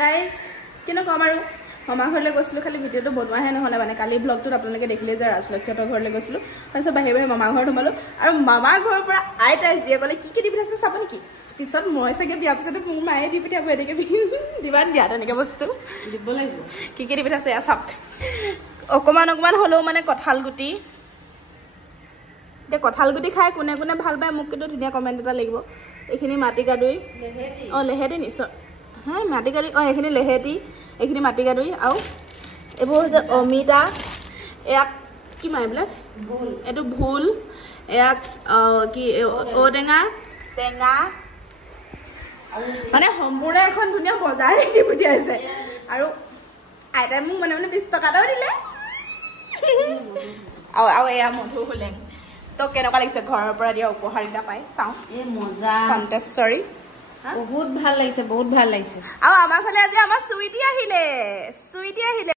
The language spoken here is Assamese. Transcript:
ৰাইজ কিনো কম আৰু মামাৰ ঘৰলৈ গৈছিলোঁ খালি ভিডিঅ'টো বনোৱাহে নহ'লে মানে কালি ব্লগটোত আপোনালোকে দেখিলে যে ৰাজলক্ষ্যহঁতৰ ঘৰলৈ গৈছিলোঁ তাৰপিছত বাহিৰে মামাৰ ঘৰত সোমালোঁ আৰু মামাৰ ঘৰৰ পৰা আইতাই যিয়ে ক'লে কি দি পঠাইছে চাব নেকি পিছত মই চাগে বিয়াৰ পিছতো মোৰ মায়ে দি পঠিয়াব এনেকৈ দিবা দিয়া তেনেকৈ বস্তু দিব লাগিব কি দি পঠাইছে এয়া চাওক অকণমান হ'লেও মানে কঁঠাল গুটি এতিয়া কঁঠাল গুটি খাই কোনে কোনে ভাল পায় মোক কিন্তু ধুনীয়া কমেণ্ট এটা লাগিব এইখিনি মাটিকাদুৰি অঁ লেহেতি নিশ্চয় হা মাটিকাদুৰি অঁ এইখিনি লেহেতি এইখিনি মাটিকাদুৰি আৰু এইবোৰ হৈছে অমিতা ইয়াক কি মাৰ এইবিলাক ভোল এইটো ভোল ইয়াক কি ঔটেঙা টেঙা মানে সম্পূৰ্ণ এখন ধুনীয়া বজাৰে দি পঠিয়াইছে আৰু আইতাই মোক মানে 20 টকা এটাও দিলে আৰু এয়া মধু হোলেং তো কেনেকুৱা লাগিছে ঘৰৰ পৰা দিয়া উপহাৰ এটা পাই চাওঁ এই মজা কণ্টেশ্বৰী বহুত ভাল লাগিছে আৰু আমাৰ ফালে আজি আমাৰ চুইটি আহিলে